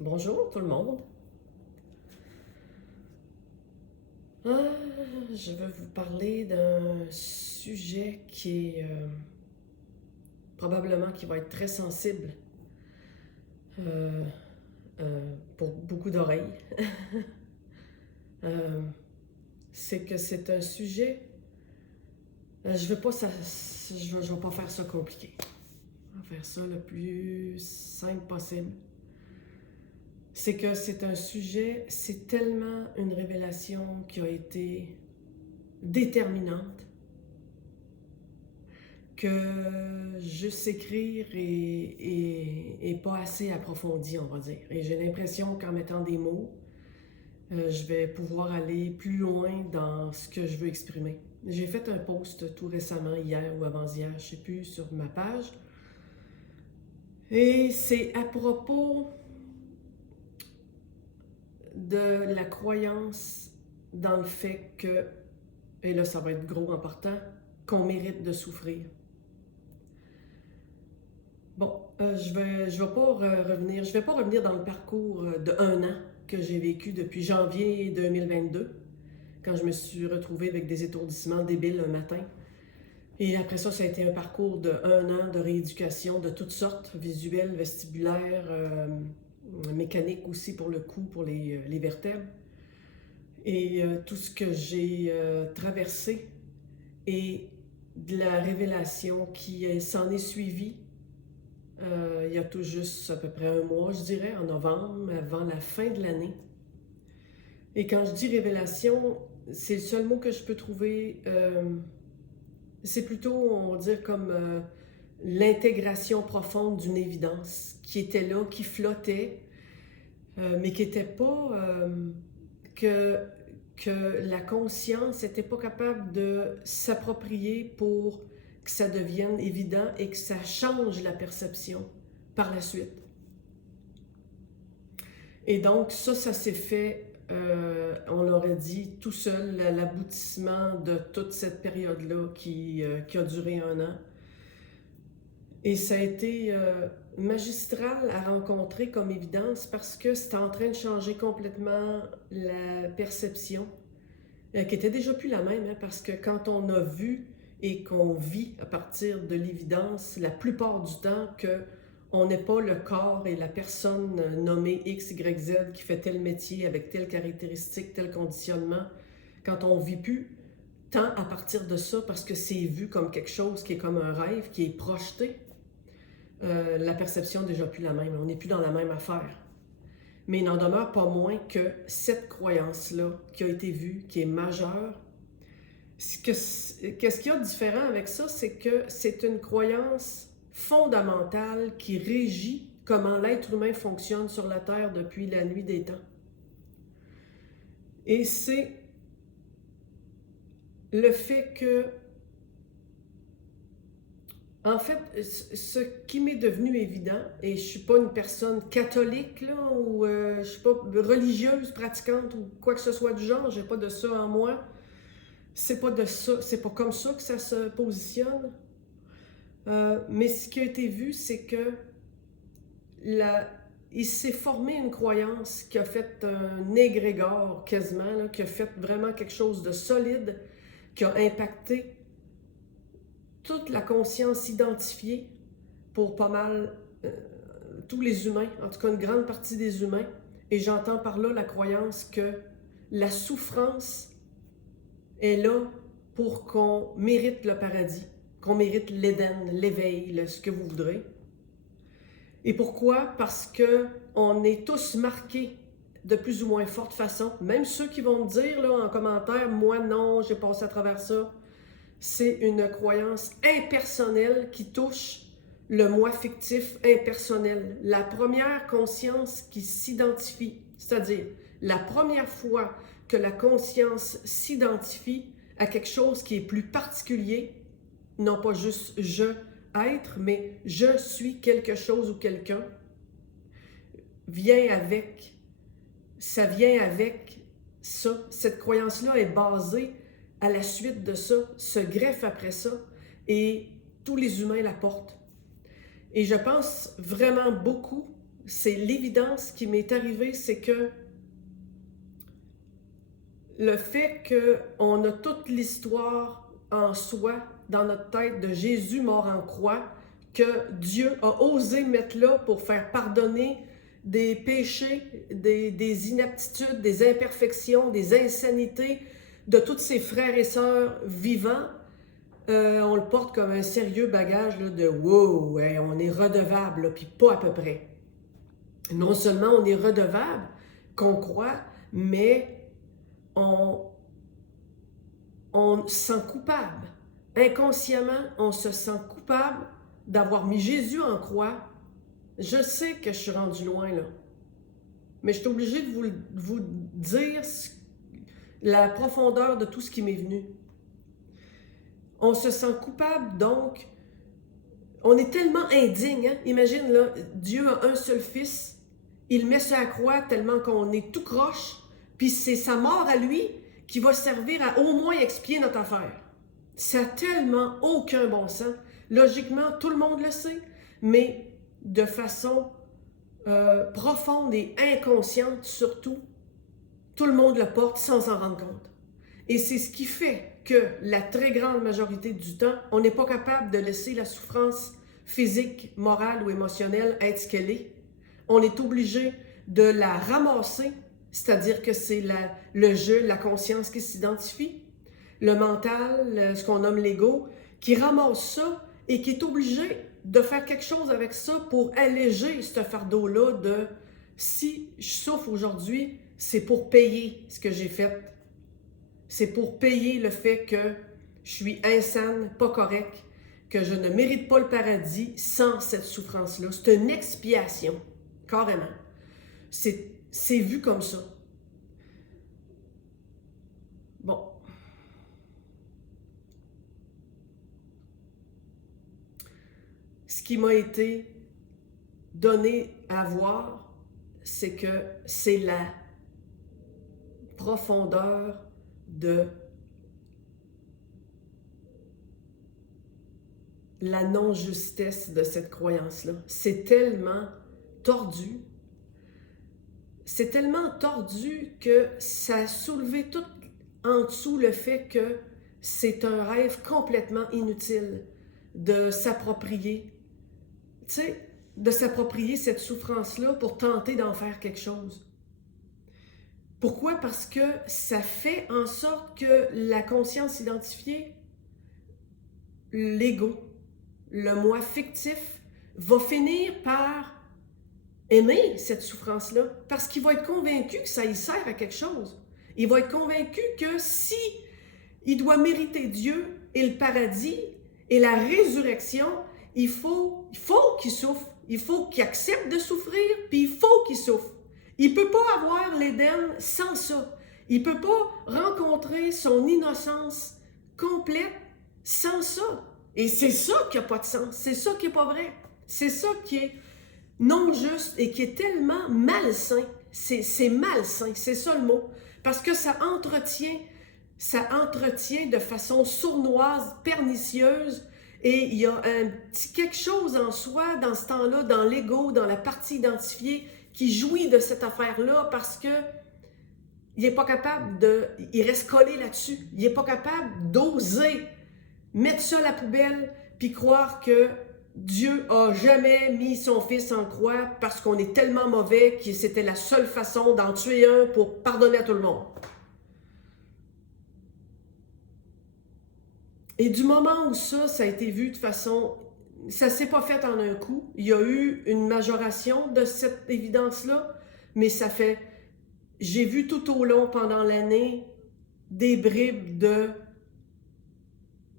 Bonjour tout le monde. Je vais vous parler d'un sujet qui est probablement qui va être très sensible euh, pour beaucoup d'oreilles. Euh, c'est que c'est un sujet. Je vais pas faire ça compliqué. Je vais faire ça le plus simple possible. C'est que c'est un sujet, c'est tellement une révélation qui a été déterminante que juste écrire est pas assez approfondi, on va dire. Et j'ai l'impression qu'en mettant des mots, je vais pouvoir aller plus loin dans ce que je veux exprimer. J'ai fait un post tout récemment, hier ou avant-hier, je sais plus, sur ma page. Et c'est à propos de la croyance dans le fait que, et là ça va être gros en partant, qu'on mérite de souffrir. Bon, je vais pas revenir dans le parcours de un an que j'ai vécu depuis janvier 2022, quand je me suis retrouvée avec des étourdissements débiles un matin. Et après ça, ça a été un parcours de un an de rééducation de toutes sortes, visuelles, vestibulaires, mécaniques aussi pour le cou, pour les vertèbres. Et tout ce que j'ai traversé et de la révélation qui s'en est suivie il y a tout juste à peu près un mois, je dirais, en novembre, avant la fin de l'année. Et quand je dis révélation, c'est le seul mot que je peux trouver. C'est plutôt, on va dire, comme l'intégration profonde d'une évidence qui était là, qui flottait, mais qui n'était pas... que, que la conscience n'était pas capable de s'approprier pour que ça devienne évident et que ça change la perception par la suite. Et donc ça s'est fait, on l'aurait dit, tout seul, l'aboutissement de toute cette période-là qui a duré un an. Et ça a été magistral à rencontrer comme évidence parce que c'était en train de changer complètement la perception, qui était déjà plus la même, hein, parce que quand on a vu et qu'on vit à partir de l'évidence, la plupart du temps, qu'on n'est pas le corps et la personne nommée X, Y, Z qui fait tel métier avec telle caractéristique, tel conditionnement, quand on vit plus tant à partir de ça parce que c'est vu comme quelque chose qui est comme un rêve, qui est projeté, la perception n'est déjà plus la même. On n'est plus dans la même affaire. Mais il n'en demeure pas moins que cette croyance-là qui a été vue, qui est majeure, qu'est-ce qu'il y a de différent avec ça, c'est que c'est une croyance fondamentale qui régit comment l'être humain fonctionne sur la Terre depuis la nuit des temps. Et c'est le fait que, en fait, ce qui m'est devenu évident, et je ne suis pas une personne catholique, là, ou je ne suis pas religieuse, pratiquante, ou quoi que ce soit du genre, j'ai pas de ça en moi, c'est pas de ça, c'est pas comme ça que ça se positionne. Mais ce qui a été vu, c'est que il s'est formé une croyance qui a fait un égrégore quasiment, là, qui a fait vraiment quelque chose de solide, qui a impacté toute la conscience identifiée pour pas mal tous les humains, en tout cas une grande partie des humains. Et j'entends par là la croyance que la souffrance est là pour qu'on mérite le paradis, qu'on mérite l'Éden, l'éveil, ce que vous voudrez. Et pourquoi? Parce qu'on est tous marqués de plus ou moins forte façon. Même ceux qui vont me dire là, en commentaire, moi non, j'ai passé à travers ça. C'est une croyance impersonnelle qui touche le moi fictif impersonnel. La première conscience qui s'identifie, c'est-à-dire la première fois que la conscience s'identifie à quelque chose qui est plus particulier, non pas juste je être, mais je suis quelque chose ou quelqu'un, ça vient avec ça. Cette croyance-là est basée à la suite de ça, se greffe après ça, et tous les humains la portent. Et je pense vraiment beaucoup c'est l'évidence qui m'est arrivée, c'est que le fait qu'on a toute l'histoire en soi, dans notre tête, de Jésus mort en croix, que Dieu a osé mettre là pour faire pardonner des péchés, des inaptitudes, des imperfections, des insanités de tous ses frères et sœurs vivants, on le porte comme un sérieux bagage là, de « wow, hey, on est redevable, puis pas à peu près ». Non seulement on est redevable, qu'on croit, mais on se sent coupable. Inconsciemment, on se sent coupable d'avoir mis Jésus en croix. Je sais que je suis rendu loin, là. Mais je suis obligée de vous dire la profondeur de tout ce qui m'est venu. On se sent coupable, donc, on est tellement indigne. Hein? Imagine, là, Dieu a un seul fils, il met sur la croix tellement qu'on est tout croche, puis c'est sa mort à lui qui va servir à au moins expier notre affaire. Ça n'a tellement aucun bon sens. Logiquement, tout le monde le sait, mais de façon profonde et inconsciente surtout, tout le monde le porte sans s'en rendre compte. Et c'est ce qui fait que la très grande majorité du temps, on n'est pas capable de laisser la souffrance physique, morale ou émotionnelle être ce qu'elle est. On est obligé de la ramasser, c'est-à-dire que c'est le jeu, la conscience qui s'identifie, le mental, ce qu'on nomme l'ego, qui ramasse ça et qui est obligé de faire quelque chose avec ça pour alléger ce fardeau-là de « si je souffre aujourd'hui, c'est pour payer ce que j'ai fait. C'est pour payer le fait que je suis insane, pas correct, que je ne mérite pas le paradis sans cette souffrance-là. » C'est une expiation, carrément. C'est vu comme ça. Bon. Ce qui m'a été donné à voir, c'est que c'est la profondeur de la non-justesse de cette croyance-là. C'est tellement tordu. C'est tellement tordu que ça a soulevé tout en dessous le fait que c'est un rêve complètement inutile de s'approprier, tu sais, de s'approprier cette souffrance-là pour tenter d'en faire quelque chose. Pourquoi? Parce que ça fait en sorte que la conscience identifiée, l'ego, le moi fictif, va finir par aimer cette souffrance-là parce qu'il va être convaincu que ça y sert à quelque chose. Il va être convaincu que si il doit mériter Dieu et le paradis et la résurrection, il faut qu'il souffre. Il faut qu'il accepte de souffrir, puis il faut qu'il souffre. Il ne peut pas avoir l'Éden sans ça. Il ne peut pas rencontrer son innocence complète sans ça. Et c'est ça qui n'a pas de sens. C'est ça qui n'est pas vrai. C'est ça qui est non juste et qui est tellement malsain. C'est malsain, c'est ça le mot. Parce que ça entretient de façon sournoise, pernicieuse, et il y a un petit quelque chose en soi, dans ce temps-là, dans l'ego, dans la partie identifiée, qui jouit de cette affaire-là parce que il n'est pas capable il reste collé là-dessus. Il n'est pas capable d'oser mettre ça à la poubelle puis croire que Dieu a jamais mis son fils en croix parce qu'on est tellement mauvais que c'était la seule façon d'en tuer un pour pardonner à tout le monde. Et du moment où ça a été vu de façon... Ça ne s'est pas fait en un coup. Il y a eu une majoration de cette évidence-là, mais ça fait... J'ai vu tout au long, pendant l'année, des bribes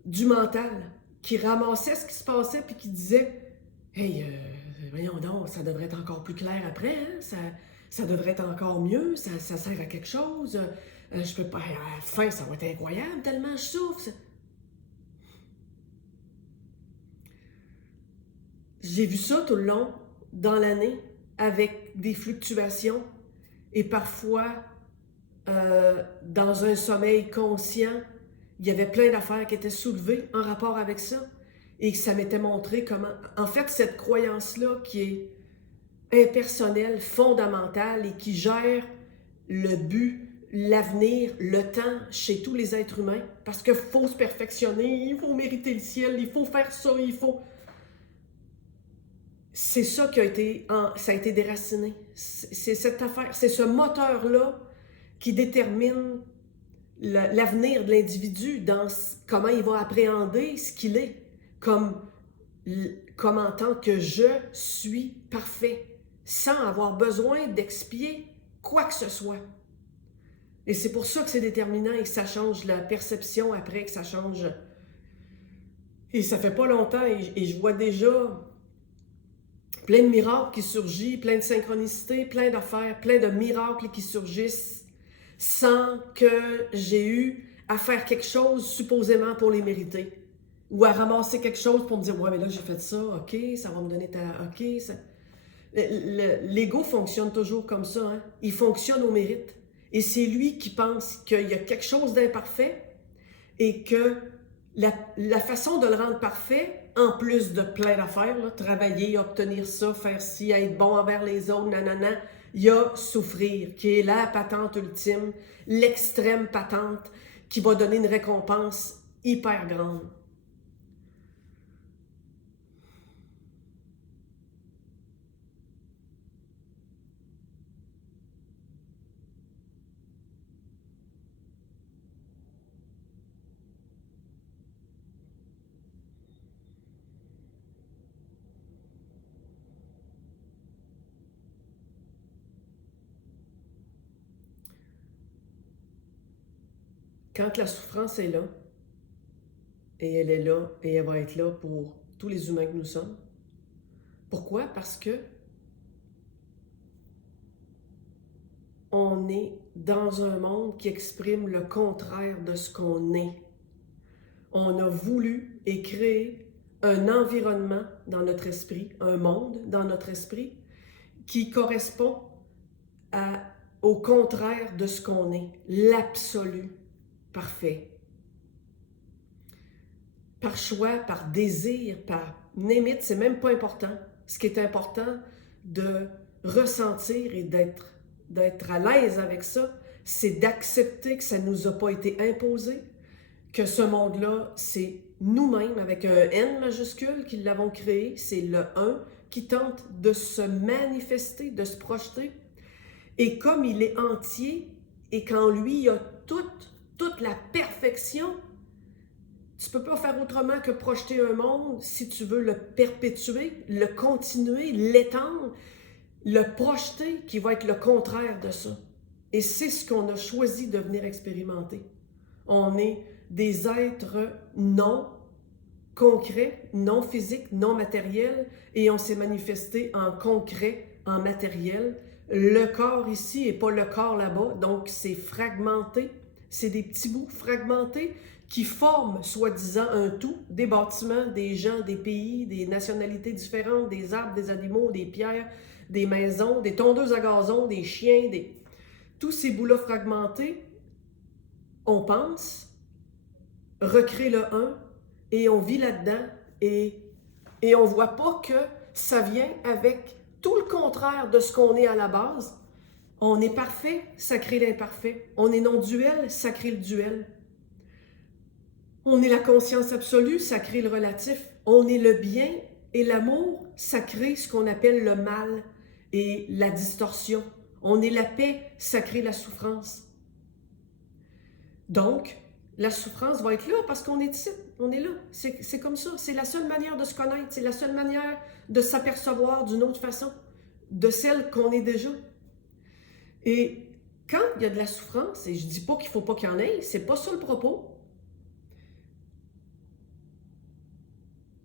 du mental qui ramassaient ce qui se passait puis qui disaient « Hey, voyons donc, ça devrait être encore plus clair après, hein? Ça devrait être encore mieux, ça sert à quelque chose. Je peux pas... À la fin, ça va être incroyable tellement je souffre. » J'ai vu ça tout le long, dans l'année, avec des fluctuations et parfois, dans un sommeil conscient, il y avait plein d'affaires qui étaient soulevées en rapport avec ça et que ça m'était montré comment... En fait, cette croyance-là qui est impersonnel, fondamental et qui gère le but, l'avenir, le temps chez tous les êtres humains. Parce qu'il faut se perfectionner, il faut mériter le ciel, il faut faire ça, il faut... C'est ça qui a été, ça a été déraciné. C'est cette affaire, c'est ce moteur-là qui détermine l'avenir de l'individu dans comment il va appréhender ce qu'il est, comme en tant que je suis parfait, sans avoir besoin d'expier quoi que ce soit. Et c'est pour ça que c'est déterminant et que ça change la perception après, que ça change. Et ça fait pas longtemps et je vois déjà plein de miracles qui surgissent, plein de synchronicités, plein d'affaires, plein de miracles qui surgissent sans que j'ai eu à faire quelque chose supposément pour les mériter. Ou à ramasser quelque chose pour me dire « Ouais, mais là, j'ai fait ça, OK, ça va me donner ta... OK, ça... » L'ego fonctionne toujours comme ça, hein? Il fonctionne au mérite. Et c'est lui qui pense qu'il y a quelque chose d'imparfait et que la façon de le rendre parfait, en plus de plein d'affaires, travailler, obtenir ça, faire ci, être bon envers les autres, nanana, il y a souffrir, qui est la patente ultime, l'extrême patente, qui va donner une récompense hyper grande. Quand la souffrance est là, et elle est là, et elle va être là pour tous les humains que nous sommes. Pourquoi? Parce que on est dans un monde qui exprime le contraire de ce qu'on est. On a voulu et créé un environnement dans notre esprit, un monde dans notre esprit qui correspond au contraire de ce qu'on est, l'absolu parfait. Par choix, par désir, par limite, c'est même pas important. Ce qui est important de ressentir et d'être à l'aise avec ça, c'est d'accepter que ça ne nous a pas été imposé, que ce monde-là, c'est nous-mêmes, avec un N majuscule, qui l'avons créé, c'est le 1 qui tente de se manifester, de se projeter. Et comme il est entier et qu'en lui, il y a toute la perfection, tu ne peux pas faire autrement que projeter un monde si tu veux le perpétuer, le continuer, l'étendre, le projeter qui va être le contraire de ça. Et c'est ce qu'on a choisi de venir expérimenter. On est des êtres non concrets, non physiques, non matériels, et on s'est manifesté en concret, en matériel. Le corps ici n'est pas le corps là-bas, donc c'est fragmenté. C'est des petits bouts fragmentés qui forment, soi-disant, un tout, des bâtiments, des gens, des pays, des nationalités différentes, des arbres, des animaux, des pierres, des maisons, des tondeuses à gazon, des chiens, tous ces bouts-là fragmentés, on pense, recrée le un, et on vit là-dedans, et on ne voit pas que ça vient avec tout le contraire de ce qu'on est à la base. On est parfait, ça crée l'imparfait. On est non-duel, ça crée le duel. On est la conscience absolue, ça crée le relatif. On est le bien et l'amour, ça crée ce qu'on appelle le mal et la distorsion. On est la paix, ça crée la souffrance. Donc, la souffrance va être là parce qu'on est ici, on est là. C'est comme ça. C'est la seule manière de se connaître, c'est la seule manière de s'apercevoir d'une autre façon, de celle qu'on est déjà. Et quand il y a de la souffrance, et je ne dis pas qu'il ne faut pas qu'il y en ait, c'est pas ça le propos.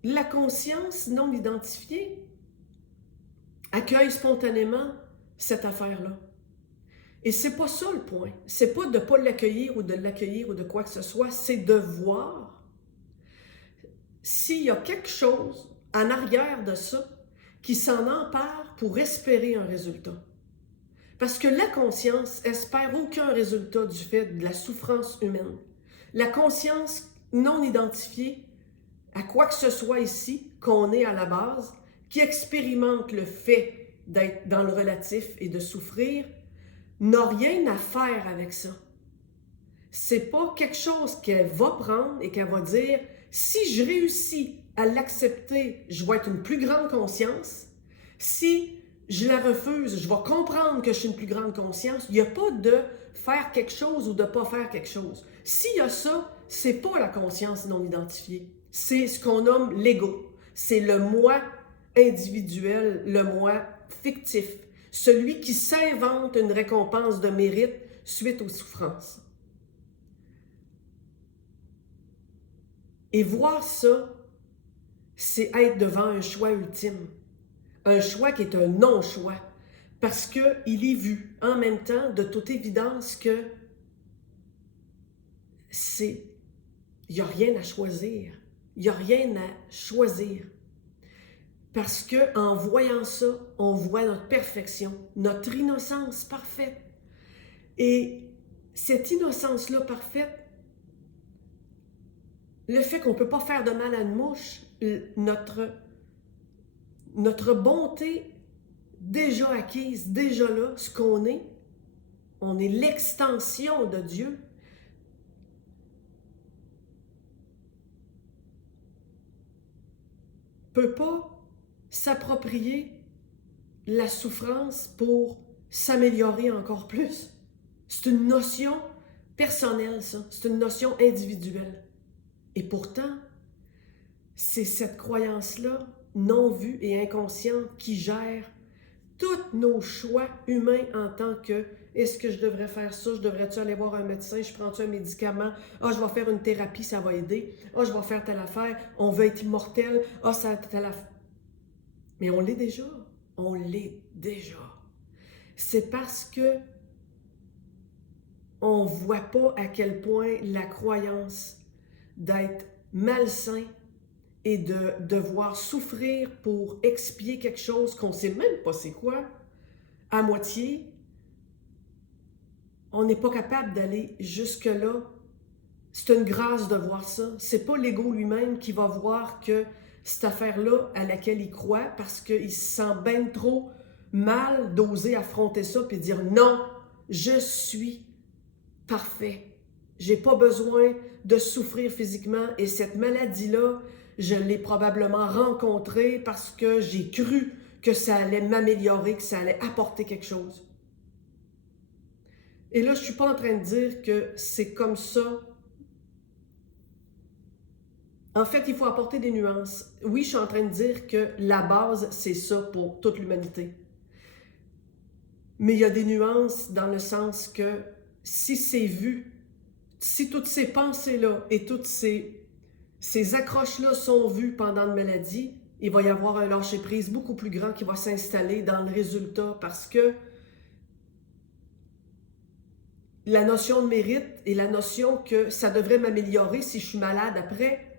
La conscience non identifiée accueille spontanément cette affaire-là. Et c'est pas ça le point. C'est pas de ne pas l'accueillir ou de quoi que ce soit, c'est de voir s'il y a quelque chose en arrière de ça qui s'en empare pour espérer un résultat. Parce que la conscience espère aucun résultat du fait de la souffrance humaine. La conscience non identifiée à quoi que ce soit ici, qu'on est à la base, qui expérimente le fait d'être dans le relatif et de souffrir, n'a rien à faire avec ça. C'est pas quelque chose qu'elle va prendre et qu'elle va dire « Si je réussis à l'accepter, je vais être une plus grande conscience. Si je la refuse, je vais comprendre que je suis une plus grande conscience. » Il n'y a pas de faire quelque chose ou de ne pas faire quelque chose. S'il y a ça, c'est pas la conscience non identifiée. C'est ce qu'on nomme l'ego. C'est le moi individuel, le moi fictif. Celui qui s'invente une récompense de mérite suite aux souffrances. Et voir ça, c'est être devant un choix ultime. Un choix qui est un non-choix. Parce qu'il est vu en même temps de toute évidence que il n'y a rien à choisir. Il n'y a rien à choisir. Parce qu'en voyant ça, on voit notre perfection, notre innocence parfaite. Et cette innocence-là parfaite, le fait qu'on ne peut pas faire de mal à une mouche, notre bonté déjà acquise, déjà là, ce qu'on est, on est l'extension de Dieu. Peut pas s'approprier la souffrance pour s'améliorer encore plus. C'est une notion personnelle, ça. C'est une notion individuelle. Et pourtant, c'est cette croyance-là, non vue et inconsciente, qui gère tous nos choix humains en tant que « est-ce que je devrais faire ça? Je devrais-tu aller voir un médecin? Je prends-tu un médicament? Ah, je vais faire une thérapie, ça va aider. Ah, je vais faire telle affaire. On veut être immortel. Ah, ça a telle affaire. » Mais on l'est déjà. On l'est déjà. C'est parce que on ne voit pas à quel point la croyance d'être malsain et de devoir souffrir pour expier quelque chose qu'on ne sait même pas c'est quoi, à moitié, on n'est pas capable d'aller jusque-là. C'est une grâce de voir ça. C'est pas l'ego lui-même qui va voir que cette affaire-là à laquelle il croit, parce qu'il se sent bien trop mal d'oser affronter ça puis dire « Non, je suis parfait. J'ai pas besoin de souffrir physiquement et cette maladie-là, je l'ai probablement rencontrée parce que j'ai cru que ça allait m'améliorer, que ça allait apporter quelque chose. » Et là, je ne suis pas en train de dire que c'est comme ça. En fait, il faut apporter des nuances. Oui, je suis en train de dire que la base, c'est ça pour toute l'humanité. Mais il y a des nuances dans le sens que si c'est vu, si toutes ces pensées-là et toutes ces accroches-là sont vues pendant une maladie, il va y avoir un lâcher-prise beaucoup plus grand qui va s'installer dans le résultat parce que la notion de mérite et la notion que ça devrait m'améliorer si je suis malade après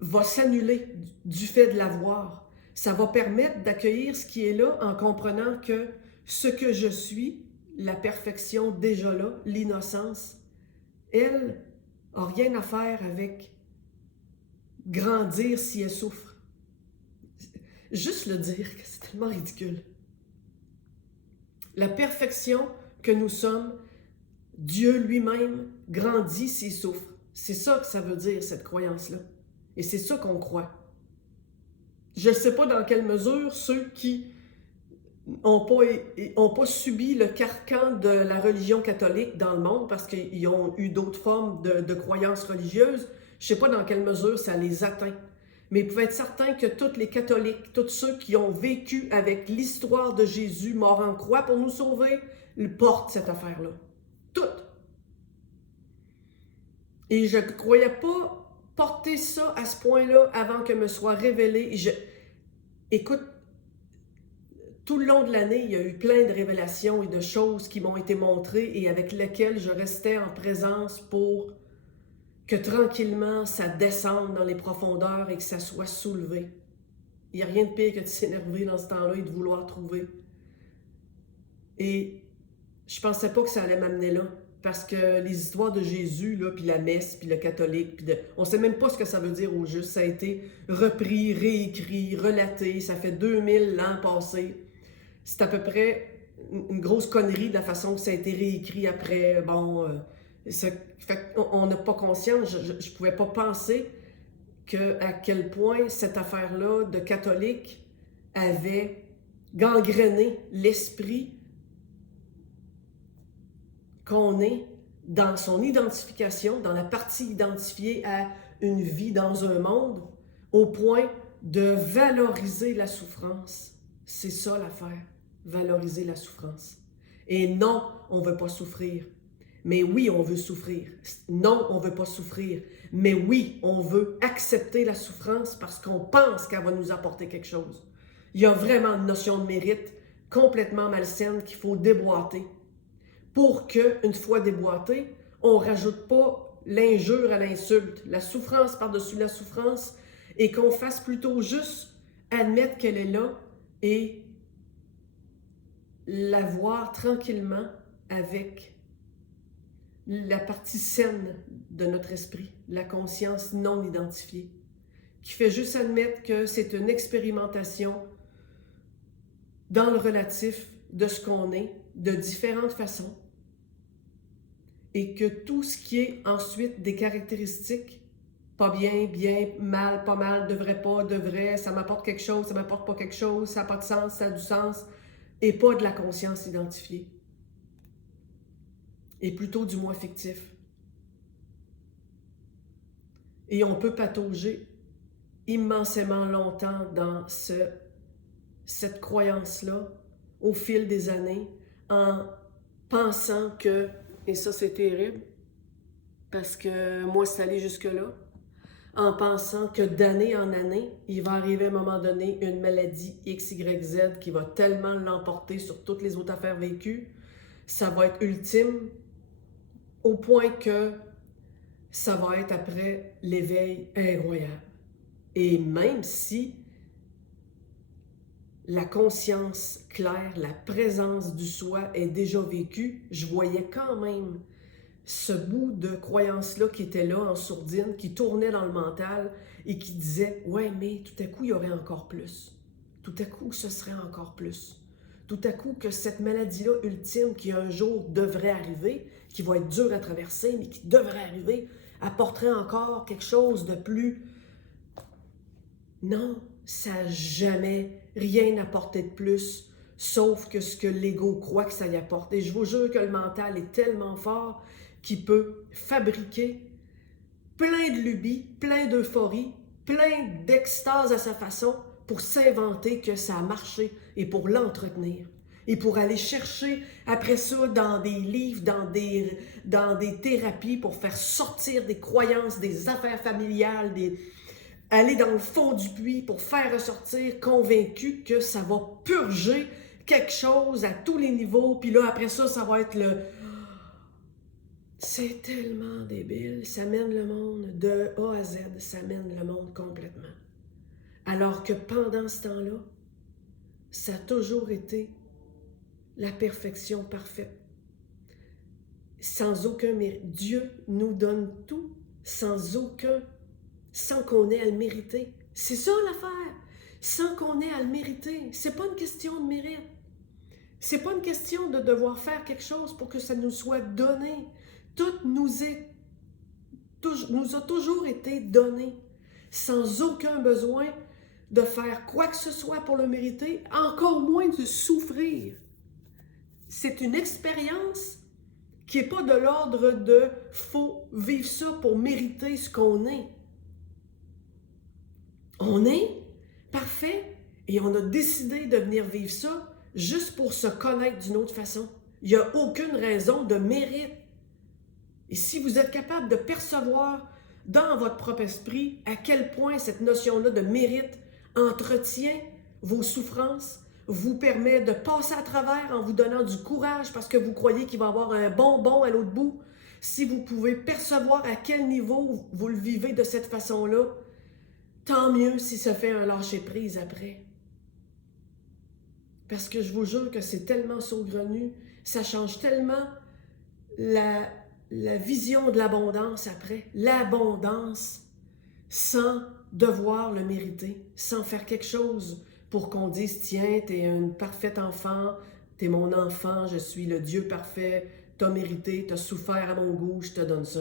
va s'annuler du fait de l'avoir. Ça va permettre d'accueillir ce qui est là en comprenant que ce que je suis, la perfection déjà là, l'innocence, elle n'a rien à faire avec grandir si elle souffre. Juste le dire, c'est tellement ridicule. La perfection que nous sommes, Dieu lui-même grandit s'il souffre. C'est ça que ça veut dire, cette croyance-là. Et c'est ça qu'on croit. Je ne sais pas dans quelle mesure ceux qui n'ont pas subi le carcan de la religion catholique dans le monde, parce qu'ils ont eu d'autres formes de croyances religieuses, je ne sais pas dans quelle mesure ça les atteint. Mais vous pouvez être certain que tous les catholiques, tous ceux qui ont vécu avec l'histoire de Jésus mort en croix pour nous sauver, ils portent cette affaire-là. Toutes. Et je ne croyais pas porter ça à ce point-là avant que me soit révélé. Écoute, tout le long de l'année, il y a eu plein de révélations et de choses qui m'ont été montrées et avec lesquelles je restais en présence pour que tranquillement ça descende dans les profondeurs et que ça soit soulevé. Il n'y a rien de pire que de s'énerver dans ce temps-là et de vouloir trouver. Et je pensais pas que ça allait m'amener là. Parce que les histoires de Jésus, là, puis la messe, puis le catholique, on ne sait même pas ce que ça veut dire au juste. Ça a été repris, réécrit, relaté. Ça fait 2000 ans passés. C'est à peu près une grosse connerie de la façon que ça a été réécrit après. Bon, on n'a pas conscience, je ne pouvais pas penser à quel point cette affaire-là de catholique avait gangréné l'esprit qu'on est dans son identification, dans la partie identifiée à une vie dans un monde, au point de valoriser la souffrance. C'est ça l'affaire, valoriser la souffrance. Et non, on ne veut pas souffrir. Mais oui, on veut souffrir. Non, on ne veut pas souffrir. Mais oui, on veut accepter la souffrance parce qu'on pense qu'elle va nous apporter quelque chose. Il y a vraiment une notion de mérite complètement malsaine qu'il faut déboîter. Pour qu'une fois déboîté, on ne rajoute pas l'injure à l'insulte, la souffrance par-dessus la souffrance, et qu'on fasse plutôt juste admettre qu'elle est là et la voir tranquillement avec la partie saine de notre esprit, la conscience non identifiée, qui fait juste admettre que c'est une expérimentation dans le relatif de ce qu'on est, de différentes façons, et que tout ce qui est ensuite des caractéristiques, pas bien, bien, mal, pas mal, devrait pas, devrait, ça m'apporte quelque chose, ça m'apporte pas quelque chose, ça n'a pas de sens, ça a du sens, et pas de la conscience identifiée. Et plutôt du moi fictif. Et on peut patauger immensément longtemps dans cette croyance-là, au fil des années, en pensant que, et ça c'est terrible, parce que moi c'est allé jusque-là, en pensant que d'année en année, il va arriver à un moment donné une maladie X, Y, Z qui va tellement l'emporter sur toutes les autres affaires vécues, ça va être ultime, au point que ça va être après l'éveil incroyable. Et même si la conscience claire, la présence du soi est déjà vécue, je voyais quand même ce bout de croyance-là qui était là en sourdine, qui tournait dans le mental et qui disait « Ouais, mais tout à coup, il y aurait encore plus. Tout à coup, ce serait encore plus. Tout à coup, que cette maladie-là ultime qui un jour devrait arriver, qui va être dure à traverser, mais qui devrait arriver, apporterait encore quelque chose de plus... » Non, ça n'a jamais rien apporté de plus, sauf que ce que l'ego croit que ça y apporte. Et je vous jure que le mental est tellement fort qu'il peut fabriquer plein de lubies, plein d'euphorie, plein d'extase à sa façon pour s'inventer que ça a marché et pour l'entretenir. Et pour aller chercher après ça dans des livres, dans des thérapies pour faire sortir des croyances, des affaires familiales, aller dans le fond du puits pour faire ressortir convaincu que ça va purger quelque chose à tous les niveaux. Puis là, après ça, ça va être le... C'est tellement débile. Ça mène le monde de A à Z. Ça mène le monde complètement. Alors que pendant ce temps-là, ça a toujours été la perfection parfaite. Sans aucun mérite. Dieu nous donne tout sans qu'on ait à le mériter. C'est ça l'affaire. Sans qu'on ait à le mériter. C'est pas une question de mérite. C'est pas une question de devoir faire quelque chose pour que ça nous soit donné. Tout nous a toujours été donné, sans aucun besoin de faire quoi que ce soit pour le mériter, encore moins de souffrir. C'est une expérience qui n'est pas de l'ordre de « faut vivre ça pour mériter ce qu'on est ». On est parfait et on a décidé de venir vivre ça juste pour se connaître d'une autre façon. Il n'y a aucune raison de mérite. Et si vous êtes capable de percevoir dans votre propre esprit à quel point cette notion-là de mérite entretient vos souffrances, vous permet de passer à travers en vous donnant du courage parce que vous croyez qu'il va y avoir un bonbon à l'autre bout, si vous pouvez percevoir à quel niveau vous le vivez de cette façon-là, tant mieux si ça fait un lâcher-prise après. Parce que je vous jure que c'est tellement saugrenu, ça change tellement la vision de l'abondance après. L'abondance sans devoir le mériter, sans faire quelque chose pour qu'on dise, tiens, t'es un parfait enfant, t'es mon enfant, je suis le Dieu parfait, t'as mérité, t'as souffert à mon goût, je te donne ça.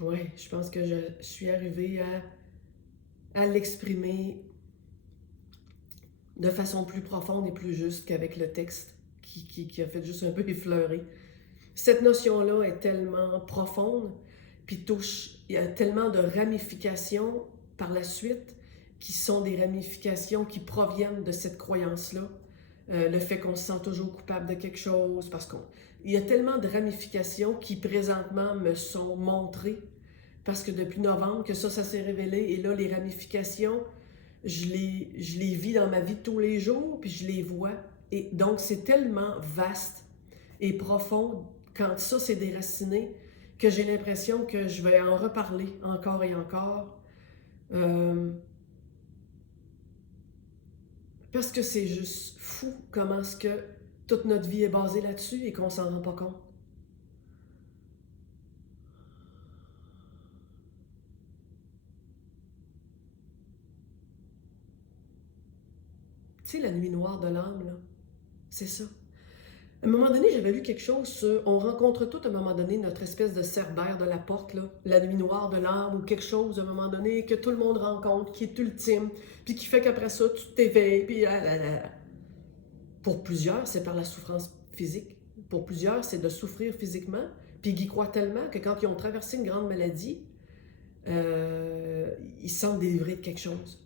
Oui, je pense que je suis arrivée à l'exprimer de façon plus profonde et plus juste qu'avec le texte qui a fait juste un peu effleurer. Cette notion-là est tellement profonde, puis touche, il y a tellement de ramifications par la suite qui sont des ramifications qui proviennent de cette croyance-là. Le fait qu'on se sent toujours coupable de quelque chose, parce qu'il y a tellement de ramifications qui présentement me sont montrées, parce que depuis novembre que ça s'est révélé, et là, les ramifications, je les vis dans ma vie de tous les jours, puis je les vois. Et donc, c'est tellement vaste et profond quand ça s'est déraciné que j'ai l'impression que je vais en reparler encore et encore. Parce que c'est juste fou comment est-ce que toute notre vie est basée là-dessus et qu'on s'en rend pas compte. Tu sais, la nuit noire de l'âme, là, c'est ça. À un moment donné, j'avais lu quelque chose sur on rencontre tout à un moment donné notre espèce de cerbère de la porte, là, la nuit noire de l'âme ou quelque chose à un moment donné que tout le monde rencontre, qui est ultime, puis qui fait qu'après ça, tu t'éveilles, puis Pour plusieurs, c'est par la souffrance physique. Pour plusieurs, c'est de souffrir physiquement, puis ils y croient tellement que quand ils ont traversé une grande maladie, ils se sentent délivrés de quelque chose.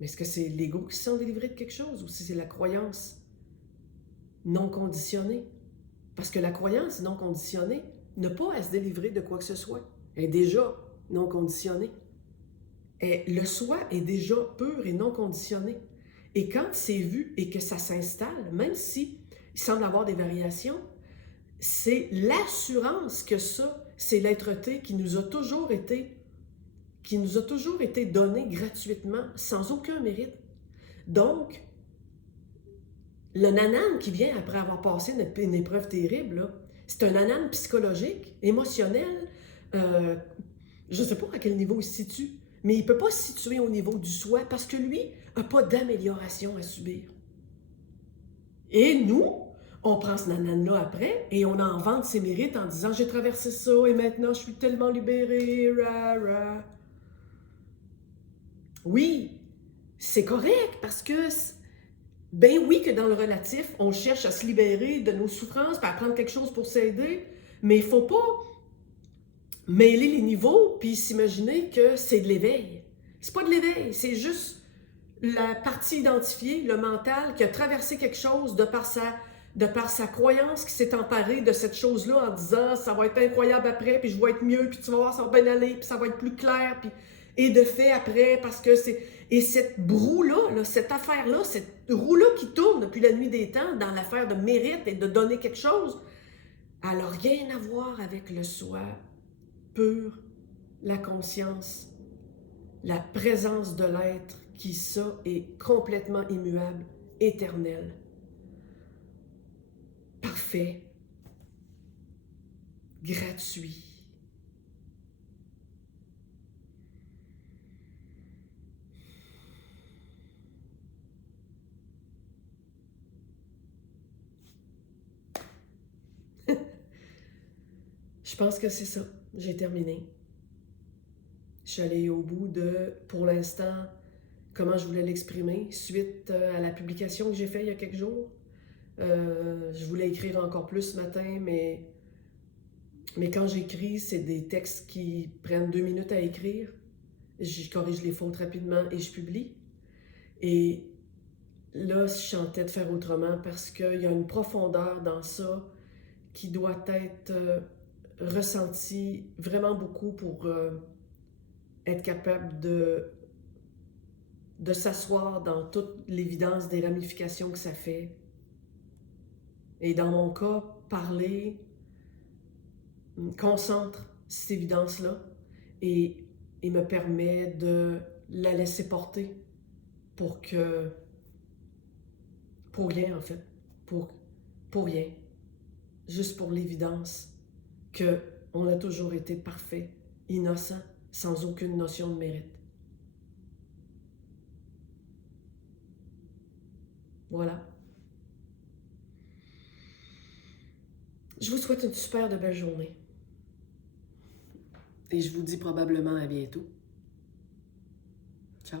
Mais est-ce que c'est l'ego qui se sent délivré de quelque chose ou si c'est la croyance non conditionnée? Parce que la croyance non conditionnée n'a pas à se délivrer de quoi que ce soit. Elle est déjà non conditionnée. Et le soi est déjà pur et non conditionné. Et quand c'est vu et que ça s'installe, même si il semble avoir des variations, c'est l'assurance que ça, c'est l'être-té qui nous a toujours été donné gratuitement, sans aucun mérite. Donc, le nanan qui vient après avoir passé une épreuve terrible, c'est un nanan psychologique, émotionnel. Je ne sais pas à quel niveau il se situe, mais il ne peut pas se situer au niveau du soi parce que lui n'a pas d'amélioration à subir. Et nous, on prend ce nanan-là après et on en vante ses mérites en disant j'ai traversé ça et maintenant je suis tellement libérée. Rah, rah. Oui, c'est correct parce que ben oui que dans le relatif, on cherche à se libérer de nos souffrances, à prendre quelque chose pour s'aider, mais il ne faut pas mêler les niveaux puis s'imaginer que c'est de l'éveil. C'est pas de l'éveil, c'est juste la partie identifiée, le mental, qui a traversé quelque chose de par sa croyance, qui s'est emparée de cette chose-là en disant ça va être incroyable après, puis je vais être mieux, puis tu vas voir, ça va bien aller, puis ça va être plus clair, puis et de fait après, parce que c'est... Et cette broue-là, cette affaire-là, cette roue-là qui tourne depuis la nuit des temps dans l'affaire de mérite et de donner quelque chose, elle n'a rien à voir avec le soi pur, la conscience, la présence de l'être qui, ça, est complètement immuable, éternel, parfait, gratuit. Je pense que c'est ça. J'ai terminé. Je suis allée au bout de, pour l'instant, comment je voulais l'exprimer suite à la publication que j'ai faite il y a quelques jours. Je voulais écrire encore plus ce matin, mais quand j'écris, c'est des textes qui prennent 2 minutes à écrire. Je corrige les fautes rapidement et je publie. Et là, je suis en tête de faire autrement parce qu'il y a une profondeur dans ça qui doit être ressentie vraiment beaucoup pour être capable de s'asseoir dans toute l'évidence des ramifications que ça fait. Et dans mon cas, parler concentre cette évidence-là et me permet de la laisser porter pour que... Pour rien, en fait. Pour rien. Juste pour l'évidence que on a toujours été parfait, innocent, sans aucune notion de mérite. Voilà. Je vous souhaite une super de belle journée. Et je vous dis probablement à bientôt. Ciao.